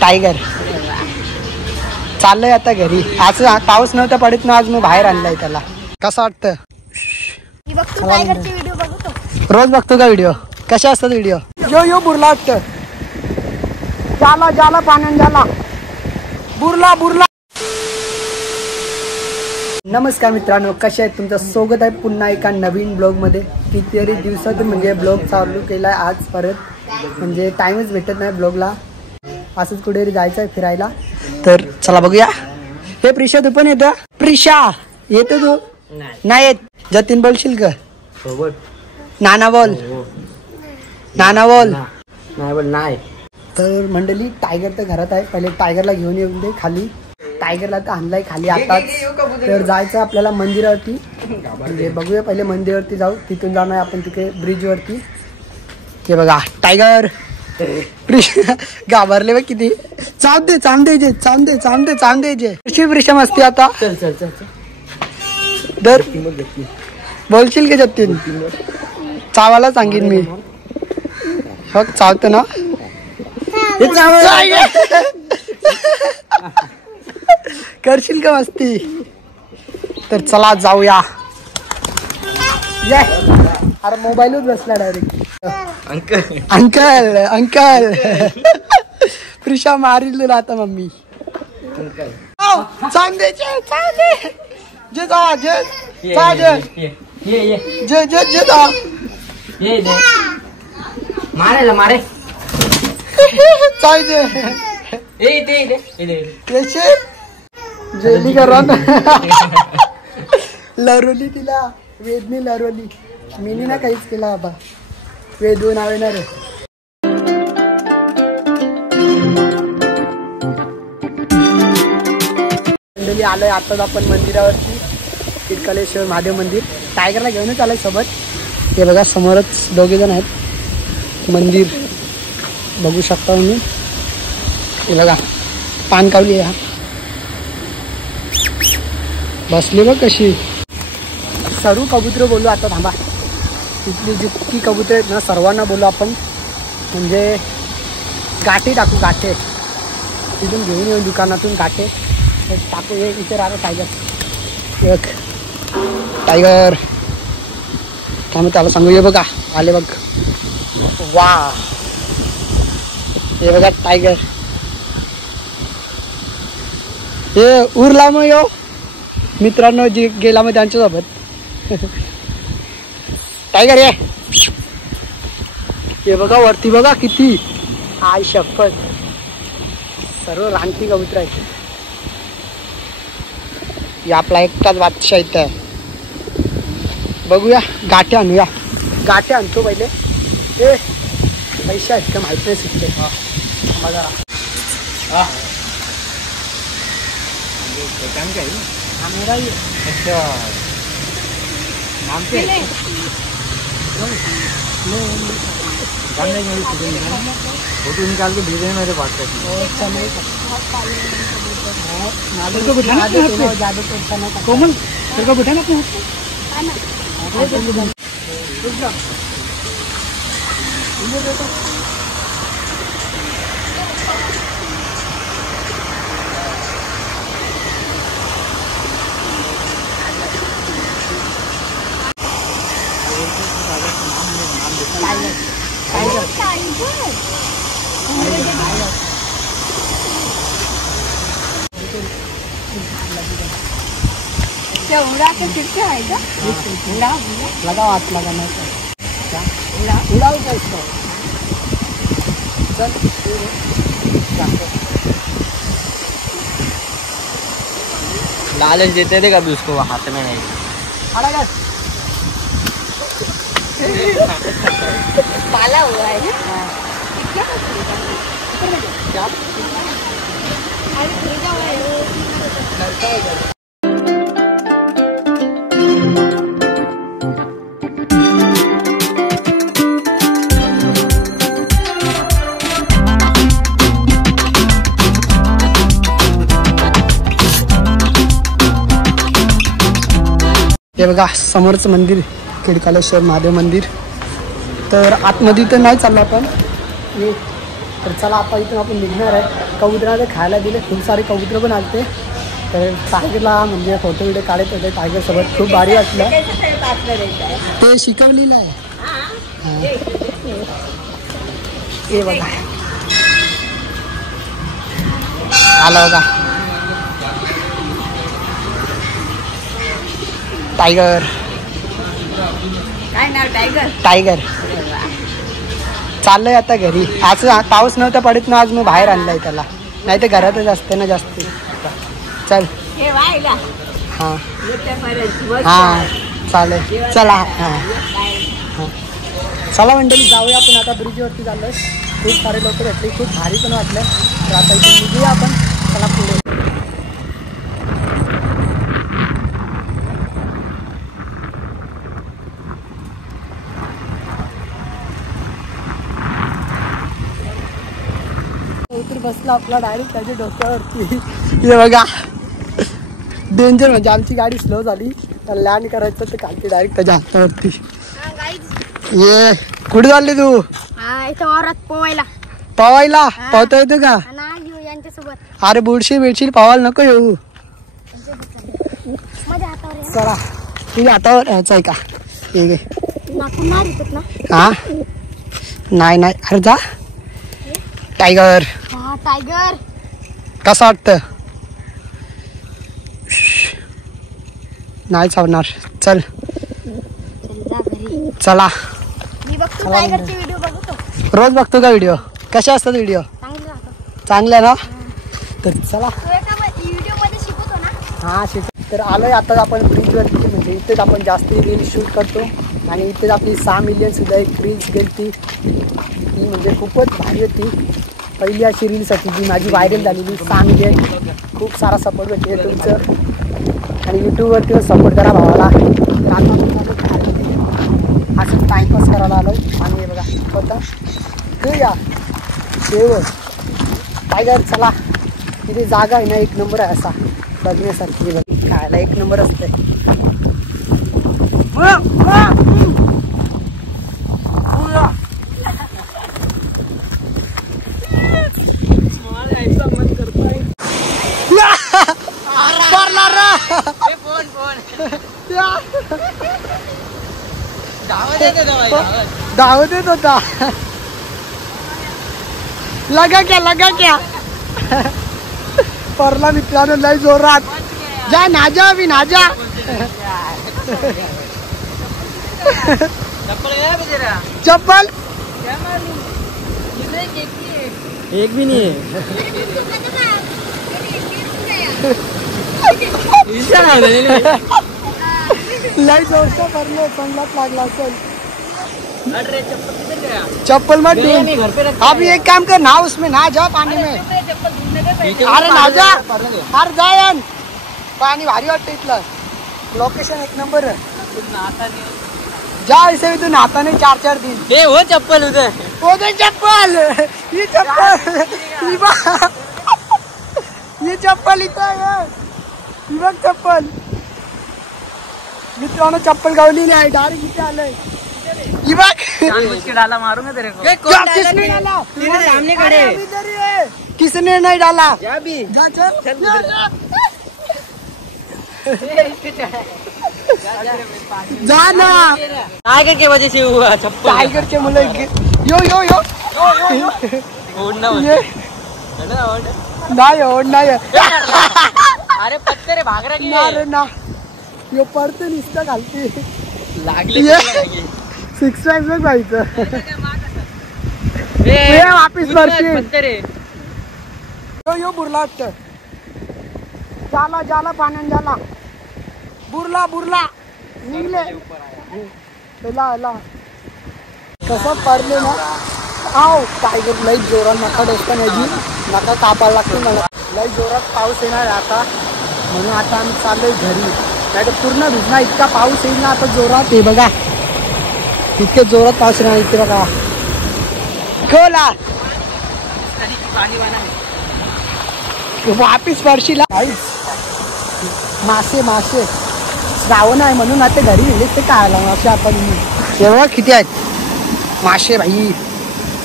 Tiger चाललंय आता घरी. आज पाऊस नव्हता पडत ना, आज मी बाहेर आणलाय त्याला. कसं वाटतं? रोज बघतो का व्हिडिओ? कसे असतात व्हिडिओ? यो बुरला वाटतं. जाला पाण्यान जाला बुरला. नमस्कार मित्रांनो, कसे आहेत? तुमचं स्वागत आहे पुन्हा एका नवीन ब्लॉग मध्ये. कितीतरी दिवसातून म्हणजे ब्लॉग चालू केलाय आज परत. म्हणजे टाइमच भेटत नाही ब्लॉगला. असंच कुठेतरी जायचं आहे फिरायला. तर चला बघूया. हे प्रिशा तू पण येतं? प्रिशा येतो तू? नाही येत. जतीन बोलशील का? नाना बोल. नाना बोल. नाही. तर मंडळी टायगर तर घरात आहे. पहिले टायगरला घेऊन येऊन दे खाली. टायगरला तर आणलाय खाली आताच. तर जायचं आपल्याला मंदिरावरती. म्हणजे बघूया पहिले मंदिरावरती जाऊ. तिथून जाणार आपण तिथे ब्रिज वरती. हे बघा टायगर घाबरले बघ किती. चांद द्यायचे कशी प्रिशा मस्ती आता. दर बोलशील का जतीन? चावायला सांगेन मी. बघ चावतो ना. करशील का मस्ती? तर चला जाऊया. अरे मोबाईलच बसला डायरेक्ट. अंकल प्रिशा मारील तुला आता मम्मी. चांदे मारे जेली करा लरवली तिला. वेदनी लरवली. मीनी ना काहीच केला बाबा. वेदू नाव येणार. मंडळी आलोय आताच आपण मंदिरावरती. तिरकलेश्वर महादेव मंदिर. टायगरला घेऊनच आलोय सोबत. हे बघा समोरच दोघे जण आहेत. मंदिर बघू शकता तुम्ही. हे बघा पानकावली आहे. बसली बघ कशी. सर्व कबूतर बोलू आता. थांबा. इथली जितकी कबूतर आहेत ना सर्वांना बोलू आपण. म्हणजे गाठे टाकू. गाठे तिथून घेऊन येऊ दुकानातून. गाठे टाकू. हे इथे राहतो टायगर. बघ टायगर काय मग त्याला सांगू. हे बघा आले बघ. वा हे बघा टायगर. हे उरला मग यो मित्रांनो जे गेला मग त्यांच्यासोबत. टायगर हे बघा वरती बघा किती. आई शपथ सर्व रानटी कबूतर आहे. आपला एकटाच बादशाह इथं आहे. बघूया गाठे आणूया. गाठे आणतो पहिले. हे पैसे आहेत का माहित नाही सुटते. माझा मेरा ही अच्छा नाम पे फोटो निकाल के भेजे मेरे पास. कोमल तेरे को बिठाना अपने क्या उड़ा के फिर से आएगा. लगाओ हाथ लगाना. क्या उड़ाओ क्या इसको. चल लालच देते थे कभी उसको हाथ में नहीं. पाला हुआ है ना. क्या हे बघा समोरचं मंदिर. खिडकालेश्वर महादेव मंदिर. तर आतमध्ये तर नाही चाललं आपण तर चला आता इथून आपण निघणार आहे. कबुतराला खायला दिले, खूप सारे कबूतर पण आले. तर टायगरला म्हणजे फोटो व्हिडिओ काढत होते टायगरसोबत, खूप भारी वाटलं. ते शिकवलेलं आहे. हे बघा आला बघा टायगर. काय नाव टायगर? टायगर चाललंय आता घरी. आज पाऊस नव्हता पडत ना, आज मी बाहेर आणलाय त्याला, नाही तर घरातच असते ना जास्त. चल हे व्हायला हां येत्यापर्यंत हां चालेल चला. हां हां चला मंडळी जाऊया आपण आता. ब्रिजवरती चाललोय, खूप सारे लोक भेटले, खूप भारी पण वाटलं. तर आता इथे निघूया आपण. चला पुढे. उतर बसला आपला डायरेक्ट त्याच्या डोक्यावरती. हे बघा डेंजर, म्हणजे आमची गाडी स्लो झाली तर लँड करायचं तर खालती डायरेक्ट त्याच्या हातावरती. ये कुठे चालली तू? इथं वावरात पोवायला. पवायला पावता येतो का? यांच्यासोबत अरे बुडशी बेडशीट पावायला नको येऊ. माझ्या हातावर चला तुझ्या हातावर यायचं आहे का? हे घे. नाकून मार येतात ना. हा नाही नाही, अरे जा. टायगर हा टायगर. कसं वाटतं? नाही चावणार. चल जा घरी. चला. मी बघतो टायगरचे व्हिडिओ बघतो. रोज बघतो का व्हिडिओ? कसे असतात व्हिडिओ? चांगलं राहतो. चांगले ना? तर चला. तू एका व्हिडिओ मध्ये शिकवतो ना. हां शिक. तर आलोय आता आपण ब्रिजवरती, म्हणजे इथेच आपण जास्त रील्स शूट करतो. आणि इथेच आपली 6 मिलियन सुद्धा एक रील्स गेली ती म्हणजे खूपच भारी होती. पहिली अशी रील्स होती जी माझी व्हायरल झालेली. 6 मिलियन. खूप सारा सपोर्ट भेटते तुमचं, आणि यूट्यूबवरती सपोर्ट करा भावाला. तर आता असं टाइमपास करायला आलो. आणि हे बघा होता ते या शेव टायगर. चला तिथे जागा आहे ना, एक नंबर आहे असा बघण्यासारखी. खायला एक नंबर असते. दावत येत होता. लगा क्या परला मित्रांनो लय जोरात. जा नाजा अभी नाजा. चप्पल एक भी नहीं है. लय जोरचा पडलो, चांगलाच लागला असेल. अरे चप्पल किधर गया? चप्पल मत नहीं, ढूंढ. नहीं, घर पे रख. अभी एक काम कर ना, उसमें ना जा पानी में. अरे ना जा, अरे जायन. पाणी भारी वाटतं इथलं. लोकेशन एक नंबर है. जा इसे भी तू नहाता नहीं 4-4 दिन. ए वो चप्पल उधर. वो दे चप्पल. ये चप्पल ये चप्पल इथं आहे. ही बघ चप्पल. मित्रांनो चप्पल गावली नाही, डायरेक्ट इथे आलंय. ही बघ. जानबूझ के डाला मारूंगा तेरे को. किसने डाला? तेरे सामने खड़े. किसने नहीं डाला? जा भी. जा चल. जा ना. टाइगर की वजह से हुआ चप्पल. टायगरचे मुलं यो यो यो ओढना ये नाही ओढ नाही. अरे पत्ते रे भाग रहा ना रे ना, यो पडते नुसतं घालते. लागले. सिक्स पॅक बघ जायचं. ए वापिस भरती. पत्ते रे. यो यो बुरला वाटतं. जाला जाला पाण्यान जाला. बुरला बुरला निघले. ला कसं पडले ना. आव टायगर लई जोरात नका डोसता नाही, नका कापायला लागते मला. लई जोरात पाऊस येणार आहे आता, म्हणून आता आम्ही चाललोय घरी. नाही तर पूर्ण भिजणार. इतका पाऊस येईल ना आता जोरात. हे बघा इतके जोरात पाऊस येणार. इथे बघा खोला वापिस वर्षीला. मासे मासे श्रावण आहे म्हणून आता घरी गेलेच ते काय आला मासे आपण तेव्हा किती आहेत मासे भाई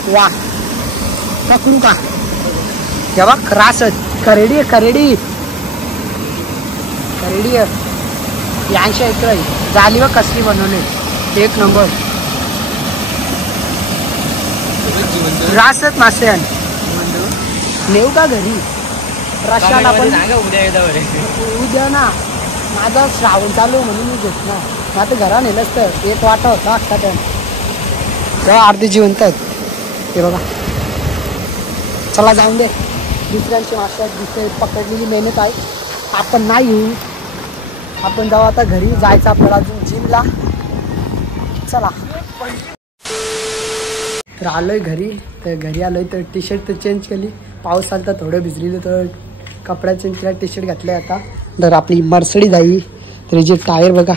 वा पकडू का तेव्हा क्रास करेडी आहे करेडी करेडी आहे यांशी ऐकलं झाली व कसली बनवले एक नंबर रासच मासे नेऊ का घरी रशाला आपण उद्या ना माझा श्रावण चालू म्हणून मी घेत ना मग आता घरा नेलंच तर एक वाटा होता अख्खा तेव्हा अर्धे जिवंत आहेत ते बघा चला जाऊन दे दुसऱ्यांची मासे दुसरे पकडलेली मेहनत आहे आपण नाही येऊ आपण जाऊ आता घरी जायचं आपल्याला अजून जिमला चला तर आलोय घरी तर घरी आलोय तर टी शर्ट तर चेंज केली पाऊस आला तर थोडं भिजलेलं तर कपडा चेंज केला टी शर्ट घातलं आता तर आपली मर्सिडीज आहे तर हिचे टायर बघा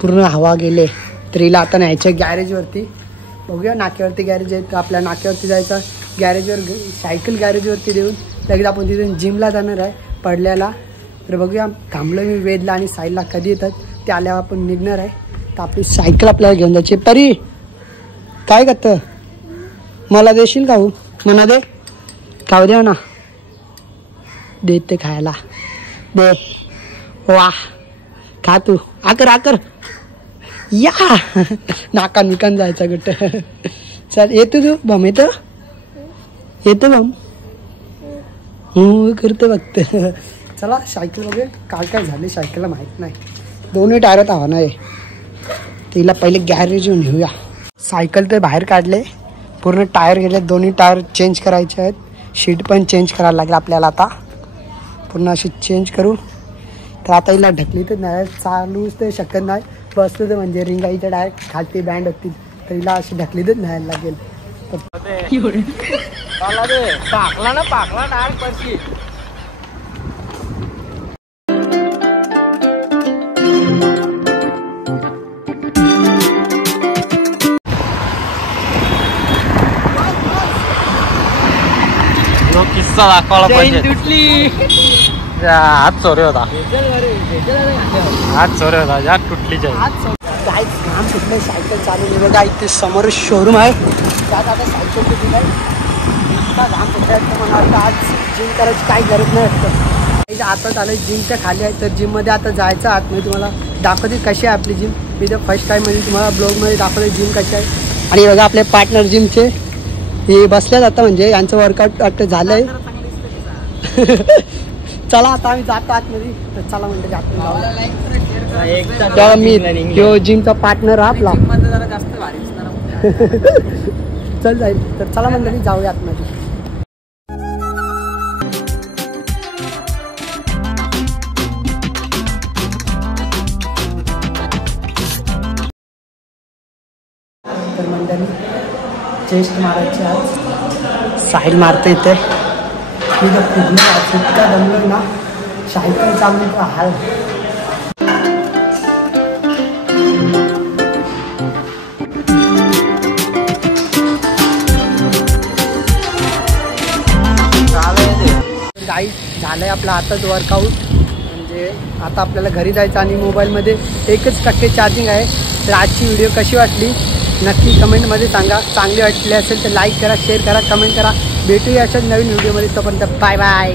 पूर्ण हवा गेले तर हिला आता न्यायचं गॅरेजवरती बघूया नाक्यावरती गॅरेज आहे तर आपल्या नाक्यावरती जायचं गॅरेजवर सायकल गॅरेजवरती देऊन लगेच आपण तिथून जिमला जाणार आहे पडल्याला तर बघूया थांबलो मी वेदला आणि साईलला कधी येतात ते आल्यावर आपण निघणार आहे तर आपली सायकल आपल्याला घेऊन जायची परी काय करतं मला देशील का हो म्हणा दे खाऊ द्या ना देते खायला दे वा खा तू आकर आकर या नाकान विकान जायचा कुठं चल येतो तू बम येतो बम हो करतो बघत चला सायकल वगैरे काय काय झाले सायकलला माहीत नाही दोन्ही टायरात आव्हान आहे तिला पहिले गॅरेज येऊन घेऊया सायकल तर बाहेर काढले पूर्ण टायर गेले दोन्ही टायर चेंज करायचे आहेत शीट पण चेंज करायला लागेल आपल्याला आता पूर्ण अशी चेंज करू तर आता हिला ढकली तर नाही चालूच ते शकत नाही बसलं तर म्हणजे रिंगाईच्या डायरेक्ट खालती बँड होतील तर हिला अशी ढकली तर न्यायला लागेल पाकला ना डायरेक्ट पडशी किस्सा दाखवला पाहिजे हात चोरी होता हात चोरी होता यात तुटली काय घाम सुटलं सायकल चालू नाही बघा इथे समोर शोरूम आहे त्यात आता सायकल कुठे आहे इतका घाम सुटला तर मला वाटतं आज जिम करायची काही गरज नाही वाटतं आता चालू जिमच्या खाली आहे तर जिममध्ये आता जायचं आतमध्ये तुम्हाला दाखवते कशी आहे आपली जिम मी तर फर्स्ट टाईम म्हणजे तुम्हाला ब्लॉगमध्ये दाखवते जिम कशी आहे आणि बघा आपले पार्टनर जिमचे हे बसल्यात आता म्हणजे यांचं वर्कआउट आता झालं आहे चला आता आम्ही जातो आतमध्ये तर चला म्हणतो तेव्हा मी जो जिमचा पार्टनर आपला चल जाईल तर चला म्हणतो जाऊया आतमध्ये तर मंडळी चेस्ट मारायची आज साईड मारता येते मी तर फिरलो इतका दमलो ना सायकल चालली तर हाल काही झालंय आपला आताच वर्कआउट म्हणजे आता आपल्याला घरी जायचं आणि मोबाईलमध्ये 1% चार्जिंग आहे तर आजची व्हिडिओ कशी वाटली नक्की कमेंटमध्ये सांगा चांगली वाटली असेल तर लाईक करा शेअर करा कमेंट करा भेटूया अशाच नवीन व्हिडिओमध्ये तोपर्यंत बाय बाय